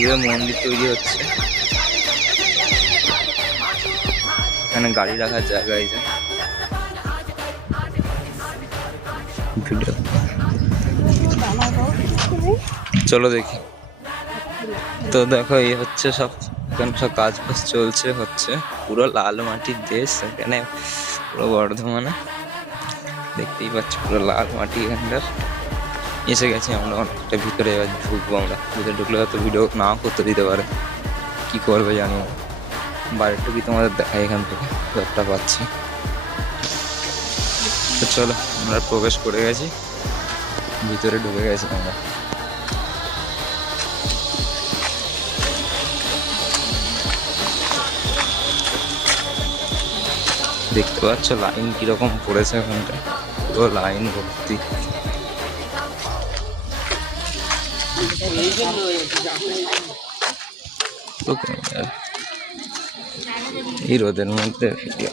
দূরে মন্দির তৈরি হচ্ছে, এখানে গাড়ি রাখার জায়গা। এই যে ভিডিও, চলো দেখি। তো দেখো এই হচ্ছে সব, এখানে সব কাজ বাজ চলছে হচ্ছে। পুরো লাল মাটির দেশ এখানে, পুরো বর্ধমানে দেখতেই পাচ্ছ পুরো লাল মাটি এখানকার। এসে গেছি আমরা অনেকটা ভিতরে, এবার ঢুকবো। আমরা ভিতরে ঢুকলে হয়তো ভিডিও নাও করতে দিতে পারে, কি করবে জানি না। বাইরেটা কি তোমাদের দেখায় এখান থেকে যতটা পাচ্ছি। তো চলো আমরা প্রবেশ করে গেছি, ভিতরে ঢুকে গেছি আমরা। দেখতে পাচ্ছ লাইন কিরকম পড়েছে ওখানটায়, পুরো লাইন ভর্তি। এই রোদের মধ্যে দেখি